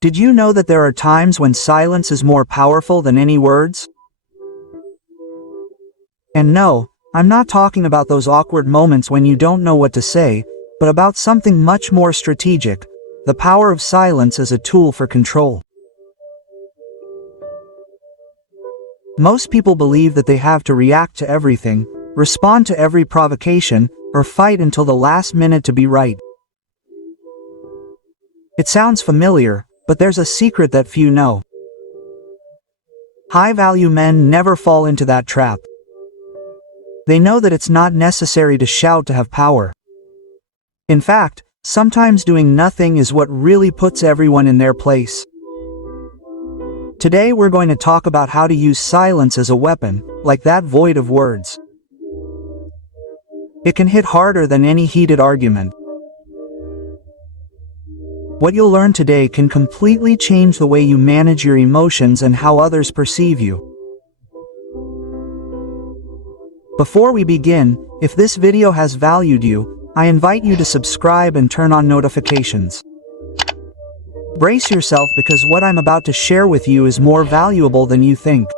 Did you know that there are times when silence is more powerful than any words? And no, I'm not talking about those awkward moments when you don't know what to say, but about something much more strategic, the power of silence as a tool for control. Most people believe that they have to react to everything, respond to every provocation, or fight until the last minute to be right. It sounds familiar, but there's a secret that few know. High-value men never fall into that trap. They know that it's not necessary to shout to have power. In fact, sometimes doing nothing is what really puts everyone in their place. Today we're going to talk about how to use silence as a weapon, like that void of words. It can hit harder than any heated argument. What you'll learn today can completely change the way you manage your emotions and how others perceive you. Before we begin, if this video has valued you, I invite you to subscribe and turn on notifications. Brace yourself because what I'm about to share with you is more valuable than you think.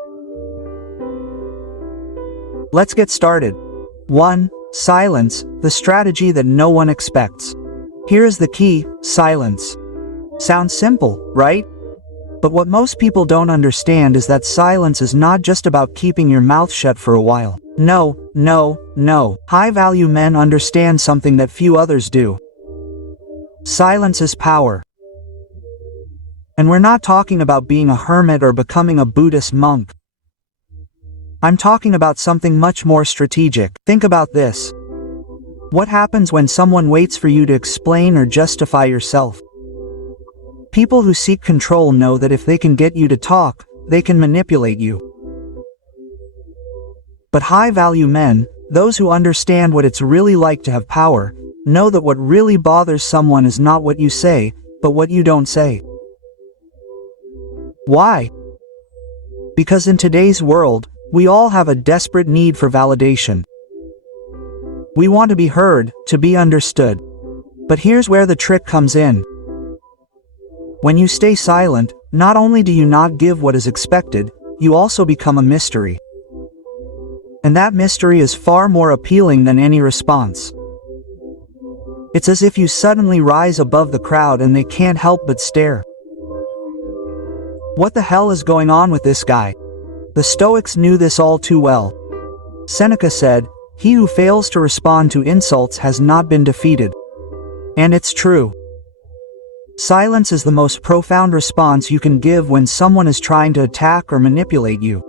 Let's get started. 1. Silence, the strategy that no one expects. Here is the key: silence. Sounds simple, right? But what most people don't understand is that silence is not just about keeping your mouth shut for a while. No. High-value men understand something that few others do. Silence is power. And we're not talking about being a hermit or becoming a Buddhist monk. I'm talking about something much more strategic. Think about this. What happens when someone waits for you to explain or justify yourself? People who seek control know that if they can get you to talk, they can manipulate you. But high-value men, those who understand what it's really like to have power, know that what really bothers someone is not what you say, but what you don't say. Why? Because in today's world, we all have a desperate need for validation. We want to be heard, to be understood. But here's where the trick comes in. When you stay silent, not only do you not give what is expected, you also become a mystery. And that mystery is far more appealing than any response. It's as if you suddenly rise above the crowd and they can't help but stare. What the hell is going on with this guy? The Stoics knew this all too well. Seneca said, "He who fails to respond to insults has not been defeated." And it's true. Silence is the most profound response you can give when someone is trying to attack or manipulate you.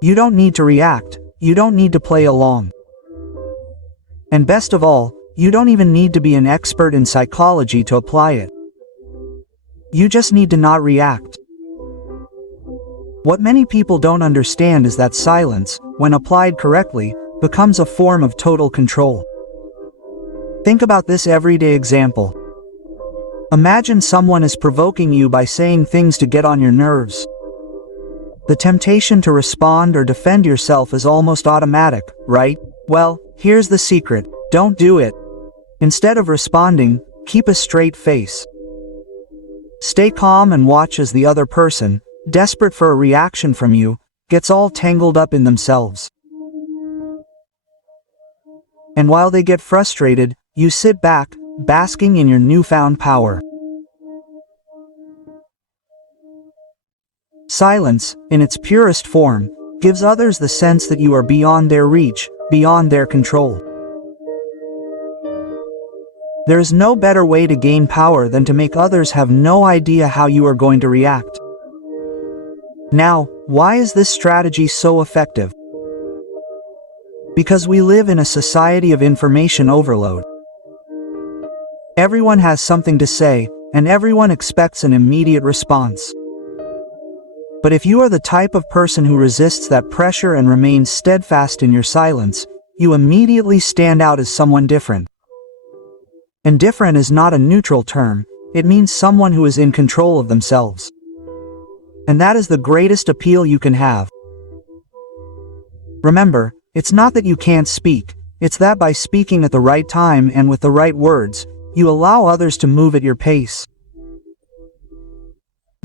You don't need to react, you don't need to play along. And best of all, you don't even need to be an expert in psychology to apply it. You just need to not react. What many people don't understand is that silence, when applied correctly, becomes a form of total control. Think about this everyday example. Imagine someone is provoking you by saying things to get on your nerves. The temptation to respond or defend yourself is almost automatic, right? Well, here's the secret: don't do it. Instead of responding, keep a straight face. Stay calm and watch as the other person, desperate for a reaction from you, gets all tangled up in themselves. And while they get frustrated, you sit back, basking in your newfound power. Silence, in its purest form, gives others the sense that you are beyond their reach, beyond their control. There is no better way to gain power than to make others have no idea how you are going to react. Now, why is this strategy so effective? Because we live in a society of information overload. Everyone has something to say, and everyone expects an immediate response. But if you are the type of person who resists that pressure and remains steadfast in your silence, you immediately stand out as someone different. And different is not a neutral term, it means someone who is in control of themselves. And that is the greatest appeal you can have. Remember, it's not that you can't speak, it's that by speaking at the right time and with the right words, you allow others to move at your pace.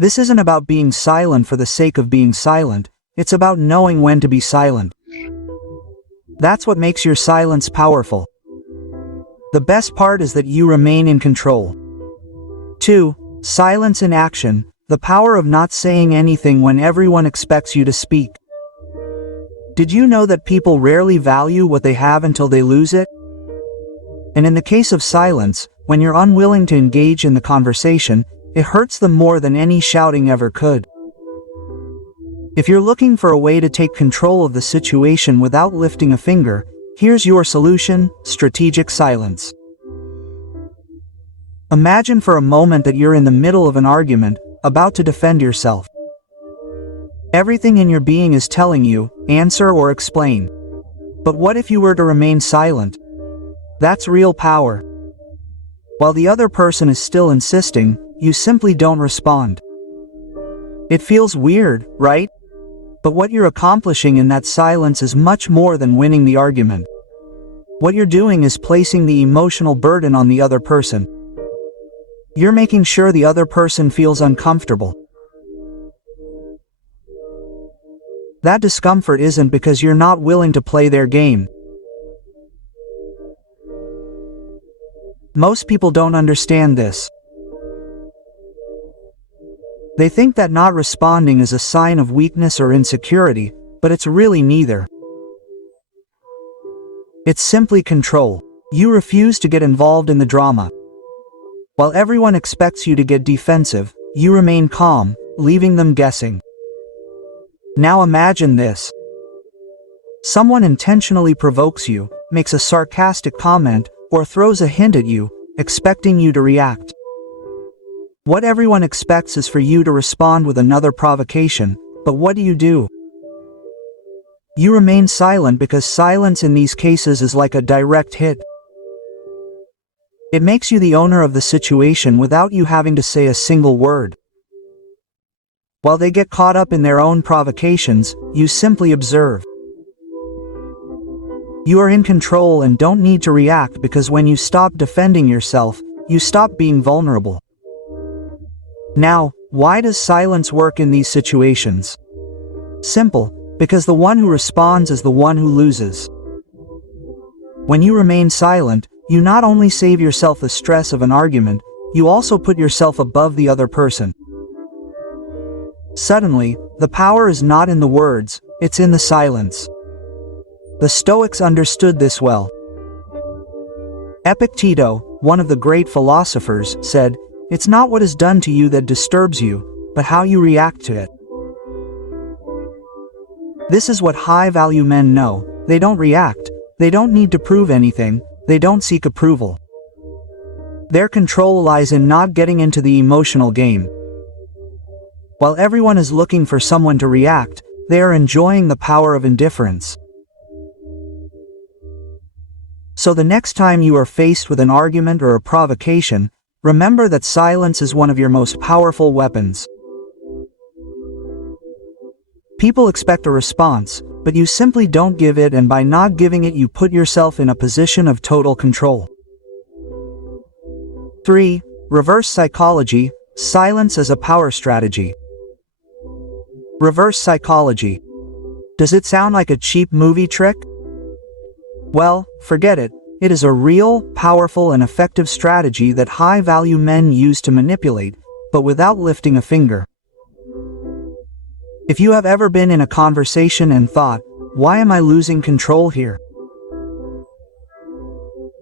This isn't about being silent for the sake of being silent, it's about knowing when to be silent. That's what makes your silence powerful. The best part is that you remain in control. 2. Silence in action, the power of not saying anything when everyone expects you to speak. Did you know that people rarely value what they have until they lose it? And in the case of silence, when you're unwilling to engage in the conversation, it hurts them more than any shouting ever could. If you're looking for a way to take control of the situation without lifting a finger, here's your solution: strategic silence. Imagine for a moment that you're in the middle of an argument, about to defend yourself. Everything in your being is telling you, answer or explain. But what if you were to remain silent? That's real power. While the other person is still insisting, you simply don't respond. It feels weird, right? But what you're accomplishing in that silence is much more than winning the argument. What you're doing is placing the emotional burden on the other person. You're making sure the other person feels uncomfortable. That discomfort isn't because you're not willing to play their game. Most people don't understand this. They think that not responding is a sign of weakness or insecurity, but it's really neither. It's simply control. You refuse to get involved in the drama. While everyone expects you to get defensive, you remain calm, leaving them guessing. Now imagine this. Someone intentionally provokes you, makes a sarcastic comment, or throws a hint at you, expecting you to react. What everyone expects is for you to respond with another provocation, but what do? You remain silent because silence in these cases is like a direct hit. It makes you the owner of the situation without you having to say a single word. While they get caught up in their own provocations, you simply observe. You are in control and don't need to react because when you stop defending yourself, you stop being vulnerable. Now, why does silence work in these situations? Simple, because the one who responds is the one who loses. When you remain silent, you not only save yourself the stress of an argument, you also put yourself above the other person. Suddenly, the power is not in the words, it's in the silence. The Stoics understood this well. Epictetus, one of the great philosophers, said, "It's not what is done to you that disturbs you, but how you react to it." This is what high-value men know. They don't react. They don't need to prove anything. They don't seek approval. Their control lies in not getting into the emotional game. While everyone is looking for someone to react, they are enjoying the power of indifference. So the next time you are faced with an argument or a provocation, remember that silence is one of your most powerful weapons. People expect a response, but you simply don't give it, and by not giving it you put yourself in a position of total control. 3. Reverse psychology, silence as a power strategy. Reverse psychology. Does it sound like a cheap movie trick? Well, forget it. It is a real, powerful and effective strategy that high-value men use to manipulate, but without lifting a finger. If you have ever been in a conversation and thought, "Why am I losing control here?"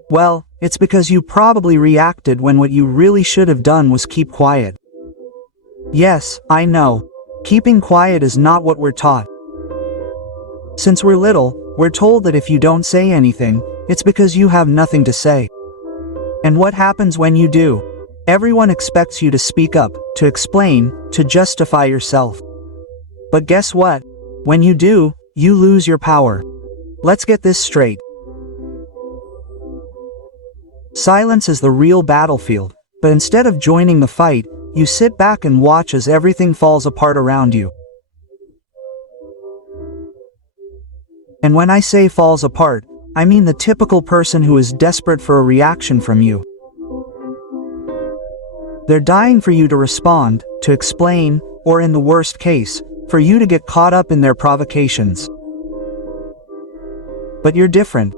Well, it's because you probably reacted when what you really should have done was keep quiet. Yes, I know. Keeping quiet is not what we're taught. Since we're little, we're told that if you don't say anything, it's because you have nothing to say. And what happens when you do? Everyone expects you to speak up, to explain, to justify yourself. But guess what? When you do, you lose your power. Let's get this straight. Silence is the real battlefield, but instead of joining the fight, you sit back and watch as everything falls apart around you. And when I say falls apart, I mean the typical person who is desperate for a reaction from you. They're dying for you to respond, to explain, or in the worst case, for you to get caught up in their provocations. But you're different.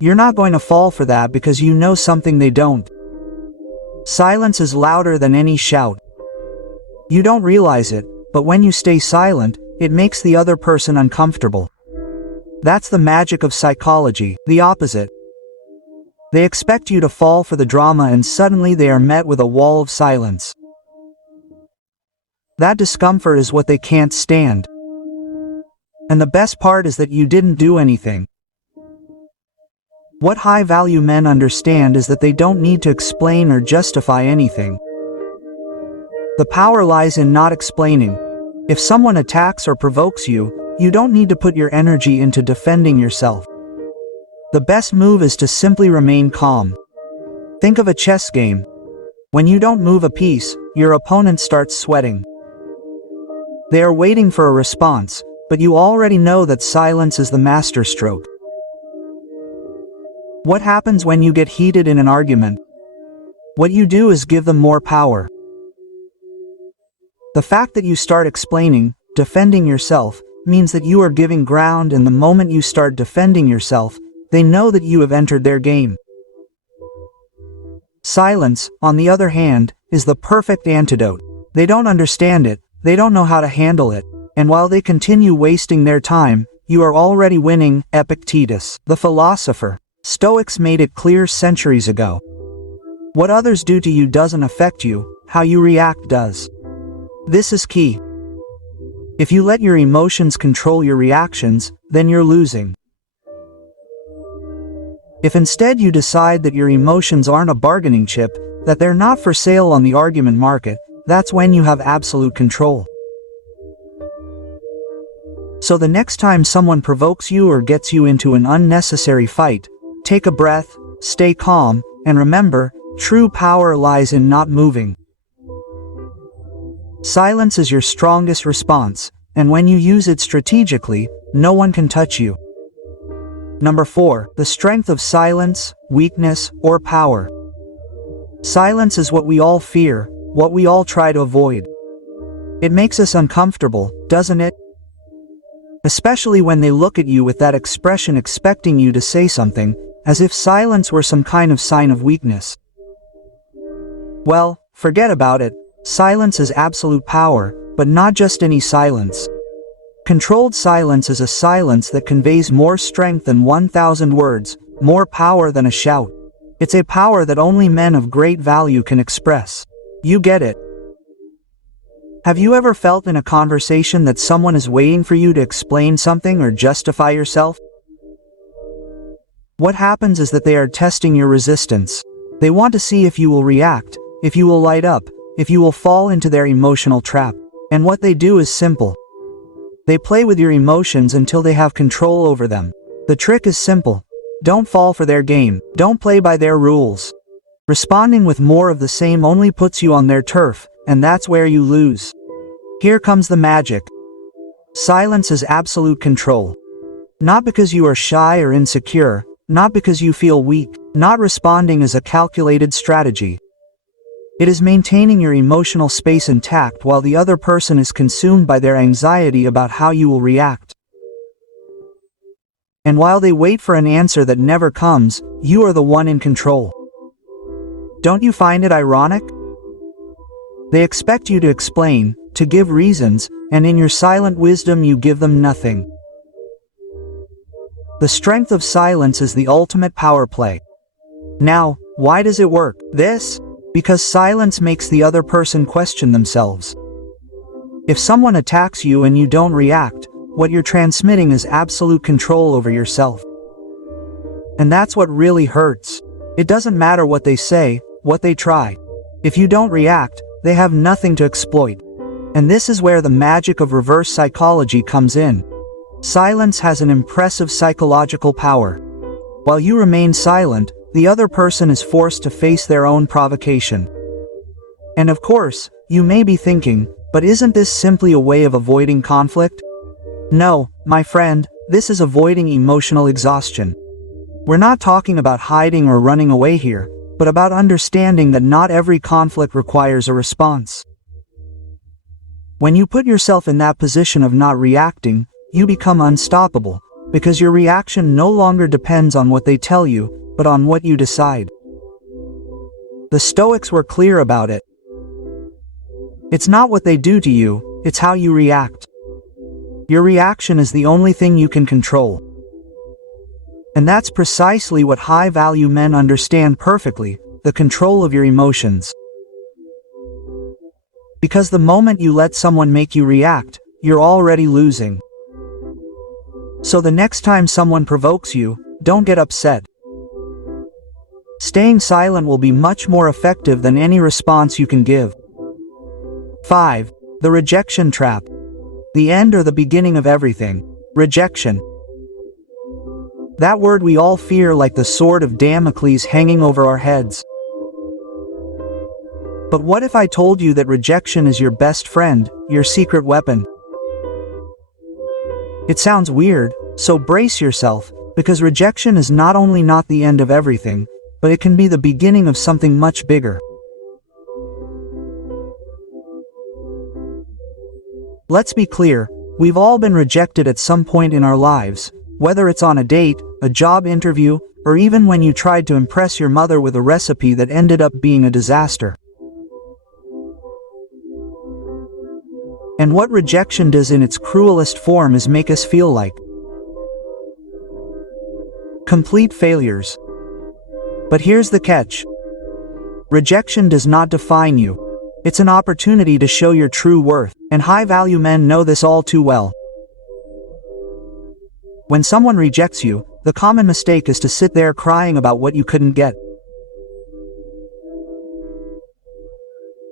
You're not going to fall for that because you know something they don't. Silence is louder than any shout. You don't realize it, but when you stay silent, it makes the other person uncomfortable. That's the magic of psychology, the opposite. They expect you to fall for the drama and suddenly they are met with a wall of silence. That discomfort is what they can't stand. And the best part is that you didn't do anything. What high-value men understand is that they don't need to explain or justify anything. The power lies in not explaining. If someone attacks or provokes you, you don't need to put your energy into defending yourself. The best move is to simply remain calm. Think of a chess game. When you don't move a piece, your opponent starts sweating. They are waiting for a response, but you already know that silence is the masterstroke. What happens when you get heated in an argument? What you do is give them more power. The fact that you start explaining, defending yourself, means that you are giving ground, and the moment you start defending yourself, they know that you have entered their game. Silence, on the other hand, is the perfect antidote. They don't understand it, they don't know how to handle it, and while they continue wasting their time, you are already winning. Epictetus, the philosopher. Stoics made it clear centuries ago. What others do to you doesn't affect you, how you react does. This is key. If you let your emotions control your reactions, then you're losing. If instead you decide that your emotions aren't a bargaining chip, that they're not for sale on the argument market, that's when you have absolute control. So the next time someone provokes you or gets you into an unnecessary fight, take a breath, stay calm, and remember, true power lies in not moving. Silence is your strongest response, and when you use it strategically, no one can touch you. Number 4, the strength of silence, weakness, or power. Silence is what we all fear, what we all try to avoid. It makes us uncomfortable, doesn't it? Especially when they look at you with that expression expecting you to say something, as if silence were some kind of sign of weakness. Well, forget about it. Silence is absolute power, but not just any silence. Controlled silence is a silence that conveys more strength than 1,000 words, more power than a shout. It's a power that only men of great value can express. You get it. Have you ever felt in a conversation that someone is waiting for you to explain something or justify yourself? What happens is that they are testing your resistance. They want to see if you will react, if you will light up, if you will fall into their emotional trap. And what they do is simple. They play with your emotions until they have control over them. The trick is simple. Don't fall for their game. Don't play by their rules. Responding with more of the same only puts you on their turf, and that's where you lose. Here comes the magic. Silence is absolute control. Not because you are shy or insecure, not because you feel weak. Not responding is a calculated strategy. It is maintaining your emotional space intact while the other person is consumed by their anxiety about how you will react. And while they wait for an answer that never comes, you are the one in control. Don't you find it ironic? They expect you to explain, to give reasons, and in your silent wisdom you give them nothing. The strength of silence is the ultimate power play. Now, why does it work? Because silence makes the other person question themselves. If someone attacks you and you don't react, what you're transmitting is absolute control over yourself. And that's what really hurts. It doesn't matter what they say, what they try. If you don't react, they have nothing to exploit. And this is where the magic of reverse psychology comes in. Silence has an impressive psychological power. While you remain silent, the other person is forced to face their own provocation. And of course, you may be thinking, but isn't this simply a way of avoiding conflict? No, my friend, this is avoiding emotional exhaustion. We're not talking about hiding or running away here. but about understanding that not every conflict requires a response. When you put yourself in that position of not reacting, you become unstoppable, because your reaction no longer depends on what they tell you, but on what you decide. The Stoics were clear about it. It's not what they do to you, it's how you react. Your reaction is the only thing you can control. And that's precisely what high-value men understand perfectly, the control of your emotions. Because the moment you let someone make you react, you're already losing. So the next time someone provokes you, don't get upset. Staying silent will be much more effective than any response you can give. 5. The rejection trap. The end or the beginning of everything. Rejection. That word we all fear like the sword of Damocles hanging over our heads. But what if I told you that rejection is your best friend, your secret weapon? It sounds weird, so brace yourself, because rejection is not only not the end of everything, but it can be the beginning of something much bigger. Let's be clear, we've all been rejected at some point in our lives, whether it's on a date, a job interview, or even when you tried to impress your mother with a recipe that ended up being a disaster. And what rejection does in its cruelest form is make us feel like complete failures. But here's the catch. Rejection does not define you. It's an opportunity to show your true worth, and high-value men know this all too well. When someone rejects you, the common mistake is to sit there crying about what you couldn't get.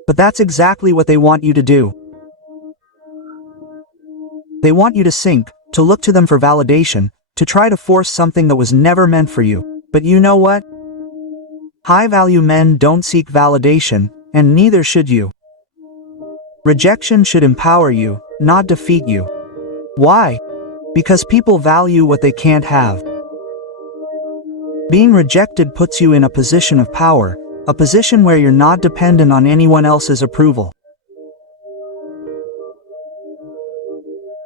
But that's exactly what they want you to do. They want you to sink, to look to them for validation, to try to force something that was never meant for you. But you know what? High-value men don't seek validation, and neither should you. Rejection should empower you, not defeat you. Why? Because people value what they can't have. Being rejected puts you in a position of power, a position where you're not dependent on anyone else's approval.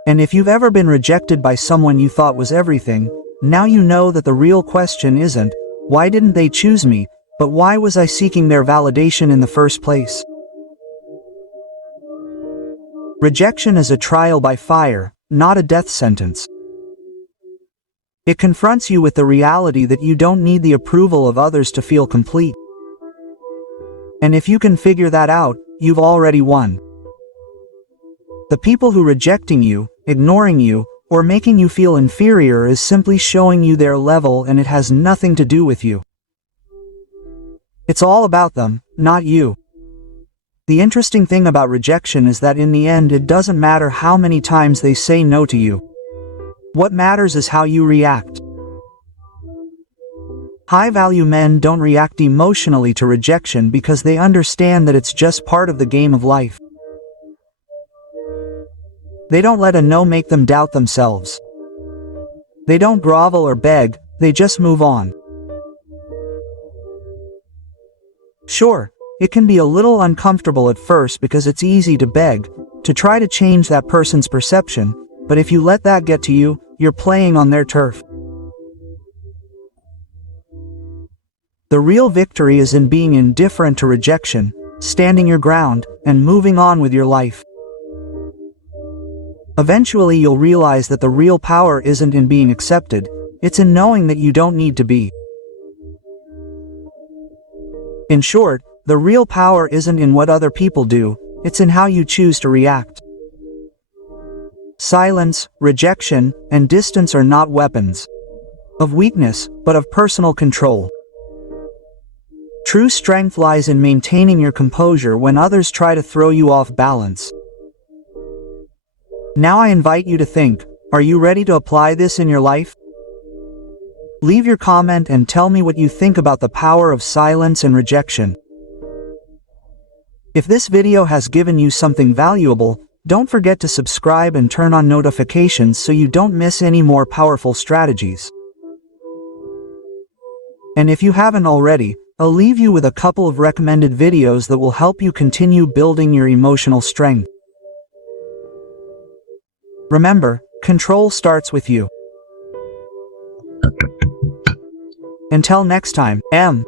And if you've ever been rejected by someone you thought was everything, now you know that the real question isn't, why didn't they choose me, but why was I seeking their validation in the first place? Rejection is a trial by fire, not a death sentence. It confronts you with the reality that you don't need the approval of others to feel complete. And if you can figure that out, you've already won. The people who rejecting you, ignoring you, or making you feel inferior is simply showing you their level, and it has nothing to do with you. It's all about them, not you. The interesting thing about rejection is that in the end it doesn't matter how many times they say no to you. What matters is how you react. High-value men don't react emotionally to rejection because they understand that it's just part of the game of life. They don't let a no make them doubt themselves. They don't grovel or beg, they just move on. Sure, it can be a little uncomfortable at first because it's easy to beg, to try to change that person's perception, but if you let that get to you, you're playing on their turf. The real victory is in being indifferent to rejection, standing your ground, and moving on with your life. Eventually you'll realize that the real power isn't in being accepted, it's in knowing that you don't need to be. In short, the real power isn't in what other people do, it's in how you choose to react. Silence, rejection, and distance are not weapons of weakness, but of personal control. True strength lies in maintaining your composure when others try to throw you off balance. Now I invite you to think, are you ready to apply this in your life? Leave your comment and tell me what you think about the power of silence and rejection. If this video has given you something valuable, don't forget to subscribe and turn on notifications so you don't miss any more powerful strategies. And if you haven't already, I'll leave you with a couple of recommended videos that will help you continue building your emotional strength. Remember, control starts with you. Until next time, M.